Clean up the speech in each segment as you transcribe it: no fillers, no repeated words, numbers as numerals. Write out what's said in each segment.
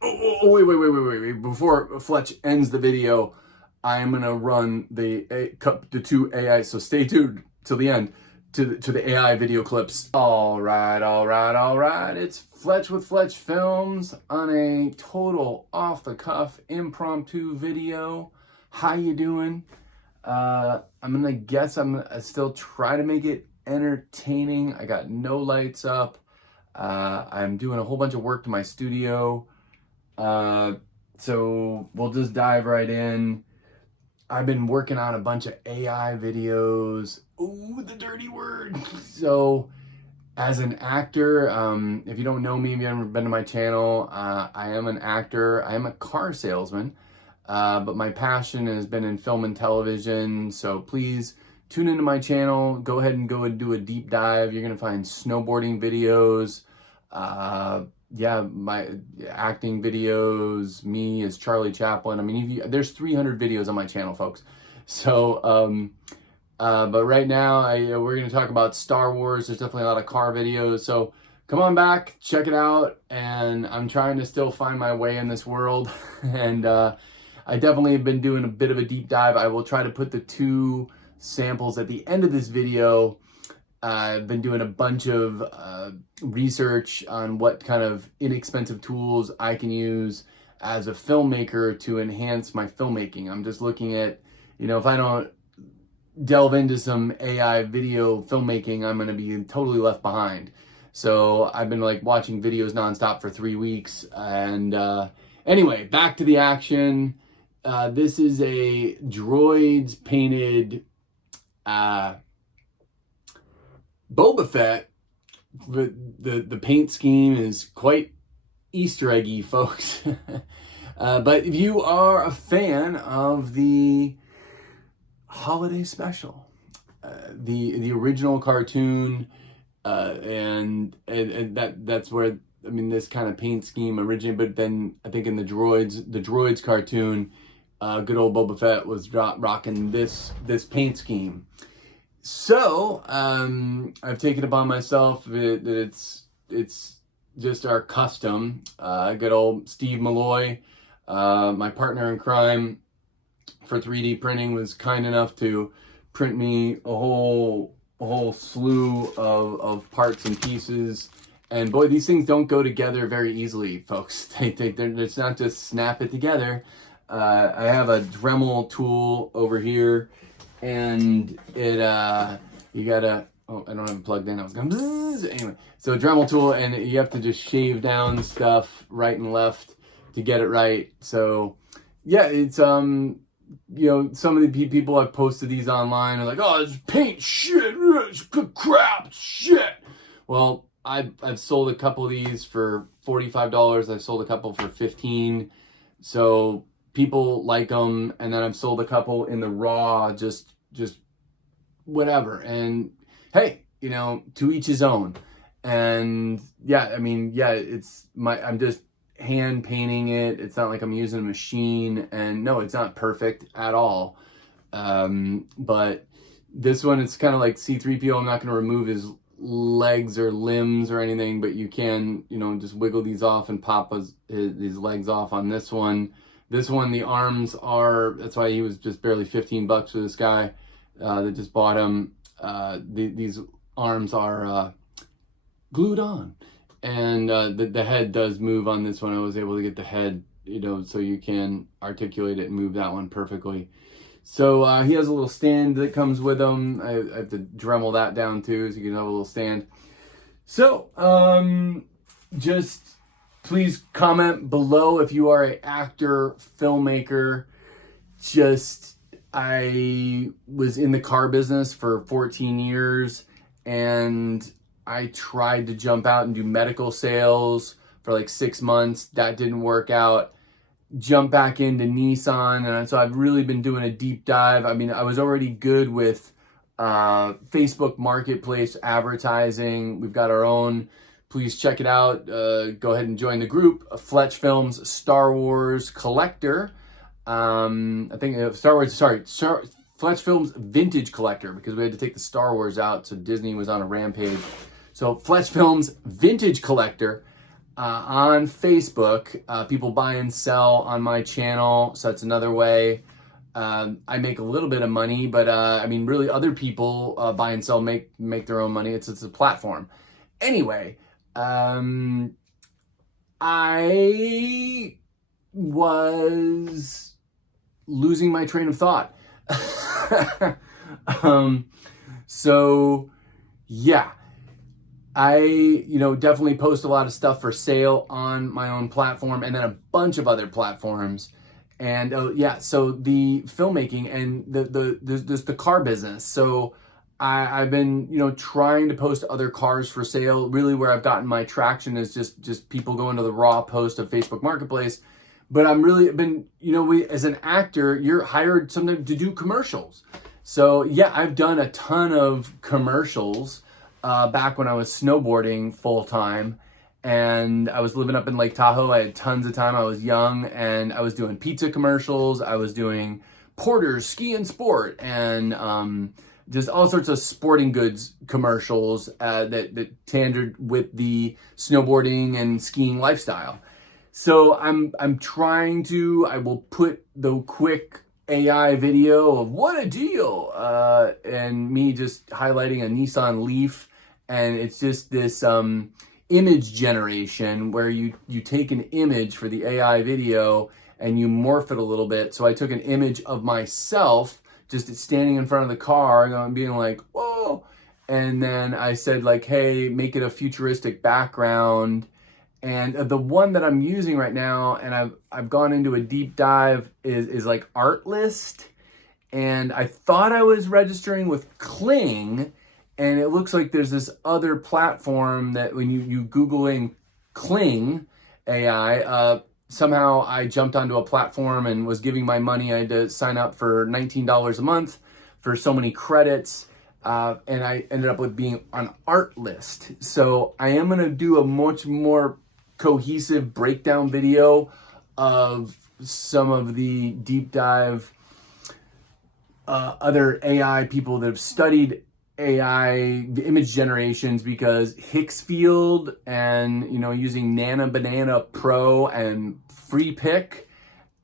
Wait. Before Fletch ends the video, I'm gonna run the two AI. So stay tuned till the end to the AI video clips. All right. It's Fletch with Fletch Films on a total off the cuff impromptu video. How you doing? I'm gonna guess I'm gonna still try to make it entertaining. I got no lights up. I'm doing a whole bunch of work to my studio. So we'll just dive right in. I've been working on a bunch of AI videos. Ooh, the dirty word. So as an actor, if you don't know me, if you haven't been to my channel, I am an actor. I am a car salesman, but my passion has been in film and television. So please tune into my channel. Go ahead and do a deep dive. You're going to find snowboarding videos, my acting videos, me as Charlie Chaplin. I mean, there's 300 videos on my channel, folks. So, but right now, we're going to talk about Star Wars. There's definitely a lot of car videos. So come on back, check it out. And I'm trying to still find my way in this world. And I definitely have been doing a bit of a deep dive. I will try to put the two samples at the end of this video. I've been doing a bunch of research on what kind of inexpensive tools I can use as a filmmaker to enhance my filmmaking. I'm just looking at, if I don't delve into some AI video filmmaking, I'm going to be totally left behind. So I've been watching videos nonstop for 3 weeks. And anyway, back to the action. This is a droids painted Boba Fett. The paint scheme is quite Easter eggy, folks. But if you are a fan of the holiday special, the original cartoon, and that's where this kind of paint scheme originated. But then I think in the droids cartoon, good old Boba Fett was rocking this paint scheme. So I've taken it upon myself that it's just our custom. Good old Steve Malloy, my partner in crime for 3D printing, was kind enough to print me a whole slew of parts and pieces. And boy, these things don't go together very easily, folks. It's not just snap it together. I have a Dremel tool over here. And you gotta, I don't have it plugged in. I was going, bzzz. Anyway. So a Dremel tool, and you have to just shave down stuff right and left to get it right. So yeah, it's, some of the people I've posted these online are like, oh, it's paint shit, it's good crap, shit. Well, I've sold a couple of these for $45. I've sold a couple for $15. So people like them, and then I've sold a couple in the raw, just whatever. And hey, to each his own. And I'm just hand painting it. It's not like I'm using a machine, and no, it's not perfect at all. But this one, it's kind of like C-3PO. I'm not going to remove his legs or limbs or anything, but you can, just wiggle these off and pop his legs off on this one. This one, the arms are, that's why he was just barely $15 for this guy that just bought him. These arms are glued on. And the head does move on this one. I was able to get the head, so you can articulate it and move that one perfectly. So he has a little stand that comes with him. I have to Dremel that down too, so you can have a little stand. So just please comment below if you are an actor, filmmaker. I was in the car business for 14 years, and I tried to jump out and do medical sales for 6 months. That didn't work out. Jump back into Nissan, and so I've really been doing a deep dive. I was already good with Facebook Marketplace advertising. We've got our own. Please check it out. Go ahead and join the group. Fletch Films Star Wars Collector. I think Fletch Films Vintage Collector, because we had to take the Star Wars out, so Disney was on a rampage. So Fletch Films Vintage Collector. on Facebook. People buy and sell on my channel, so that's another way. I make a little bit of money, but I mean, really, other people buy and sell, make their own money. It's a platform. Anyway, I was losing my train of thought. So yeah, I, definitely post a lot of stuff for sale on my own platform and then a bunch of other platforms. And so the filmmaking and the car business. So I've been, trying to post other cars for sale. Really where I've gotten my traction is just people going to the raw post of Facebook Marketplace. But I'm really been, as an actor, you're hired sometimes to do commercials. So yeah, I've done a ton of commercials back when I was snowboarding full time. And I was living up in Lake Tahoe. I had tons of time. I was young and I was doing pizza commercials. I was doing Porter's Ski and Sport and just all sorts of sporting goods commercials that tangered with the snowboarding and skiing lifestyle. So I will put the quick AI video of what a deal, and me just highlighting a Nissan Leaf. And it's just this image generation where you take an image for the AI video and you morph it a little bit. So I took an image of myself just standing in front of the car and being like, whoa. And then I said like, hey, make it a futuristic background. And the one that I'm using right now, and I've gone into a deep dive, is like Artlist. And I thought I was registering with Kling, and it looks like there's this other platform that when you Googling Kling AI, somehow I jumped onto a platform and was giving my money. I had to sign up for $19 a month for so many credits. And I ended up with being on Artlist. So I am going to do a much more cohesive breakdown video of some of the deep dive other AI people that have studied AI image generations, because Hixfield and using Nana Banana Pro and FreePic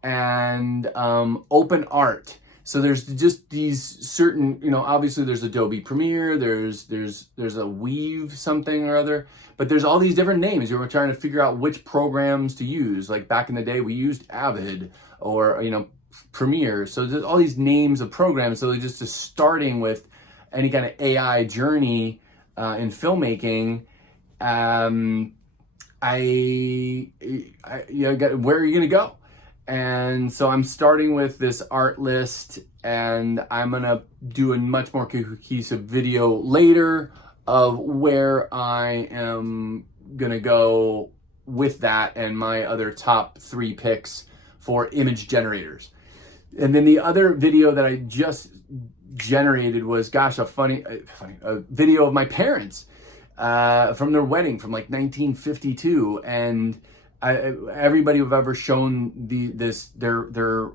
and OpenArt. So there's just these certain, obviously there's Adobe Premiere, there's a Weave something or other, but there's all these different names. We're trying to figure out which programs to use. Like back in the day, we used Avid or, Premiere. So there's all these names of programs. So just starting with any kind of AI journey in filmmaking, where are you going to go? And so I'm starting with this Artlist, and I'm going to do a much more cohesive video later of where I am going to go with that and my other top 3 picks for image generators. And then the other video that I just generated was, a funny video of my parents from their wedding from like 1952. And everybody who've ever shown their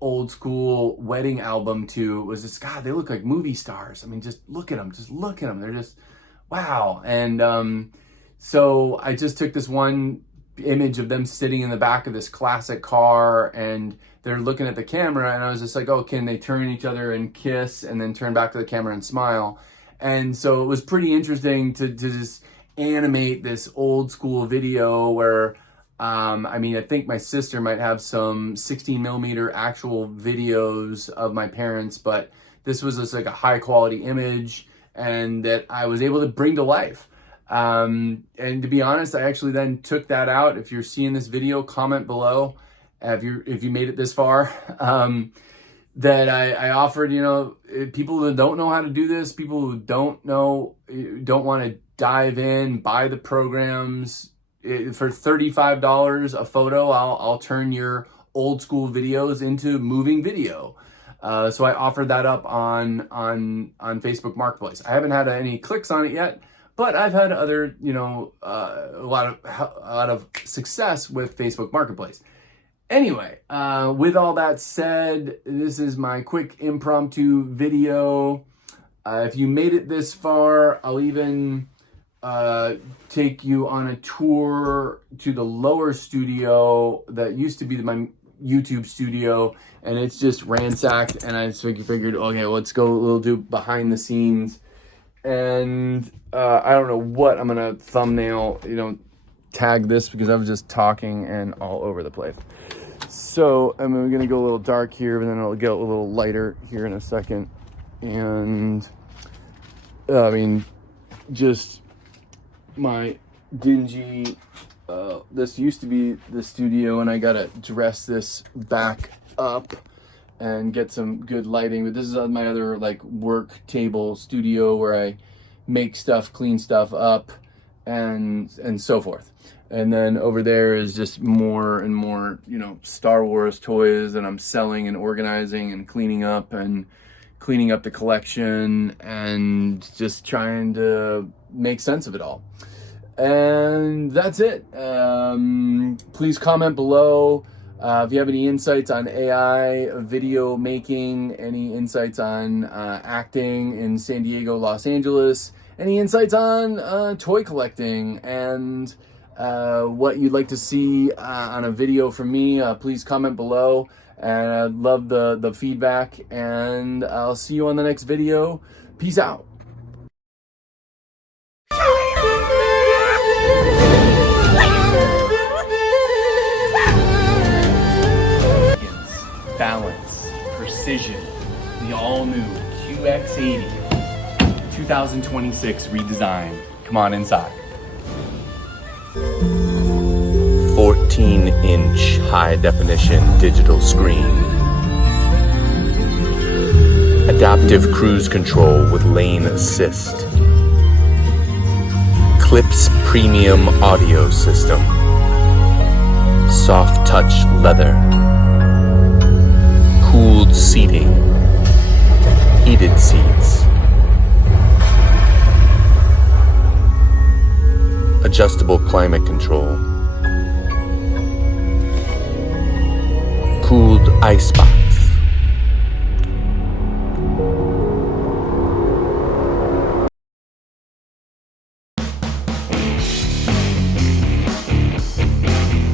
old school wedding album to was just, God, they look like movie stars. I mean, just look at them. They're just, wow. And so I just took this one image of them sitting in the back of this classic car, and they're looking at the camera, and I was just like, oh, can they turn each other and kiss and then turn back to the camera and smile? And so it was pretty interesting to just animate this old school video where I think my sister might have some 16 millimeter actual videos of my parents, but this was just like a high quality image and that I was able to bring to life. And to be honest, I actually then took that out. If you're seeing this video, comment below if you made it this far. That I offered, people that don't know how to do this, people who don't want to dive in, buy the programs. For $35 a photo, I'll turn your old school videos into moving video. So I offered that up on Facebook Marketplace. I haven't had any clicks on it yet, but I've had other, a lot of success with Facebook Marketplace. Anyway, with all that said, this is my quick impromptu video. If you made it this far, I'll even take you on a tour to the lower studio that used to be my YouTube studio, and it's just ransacked. And I just figured, okay, let's go. We'll do behind the scenes, and I don't know what I'm gonna thumbnail, tag this, because I was just talking and all over the place. So I'm gonna go a little dark here, but then it'll get a little lighter here in a second. And just my dingy, this used to be the studio, and I gotta dress this back up and get some good lighting. But this is my other work table studio where I make stuff, clean stuff up, and so forth. And then over there is just more and more, Star Wars toys that I'm selling and organizing and cleaning up the collection, and just trying to make sense of it all. And that's it. Please comment below if you have any insights on AI video making, any insights on acting in San Diego, Los Angeles, any insights on toy collecting, and what you'd like to see on a video from me. Please comment below, and I'd love the feedback, and I'll see you on the next video. Peace out. Balance, precision, the all-new QX80 2026 redesign. Come on inside. 14-inch high-definition digital screen. Adaptive cruise control with lane assist. Klipsch premium audio system. Soft touch leather. Cooled seating. Heated seats. Adjustable climate control. Cooled icebox.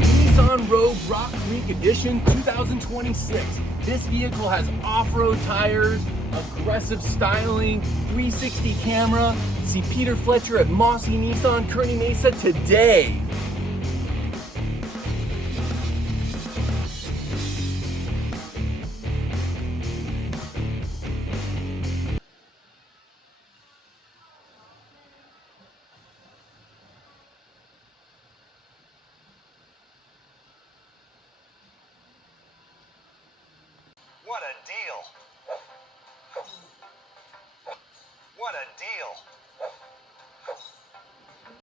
Nissan Rogue Rock Creek Edition 2026. This vehicle has off-road tires, aggressive styling, 360 camera. See Peter Fletcher at Mossy Nissan, Kearney Mesa today. What a deal. What a deal.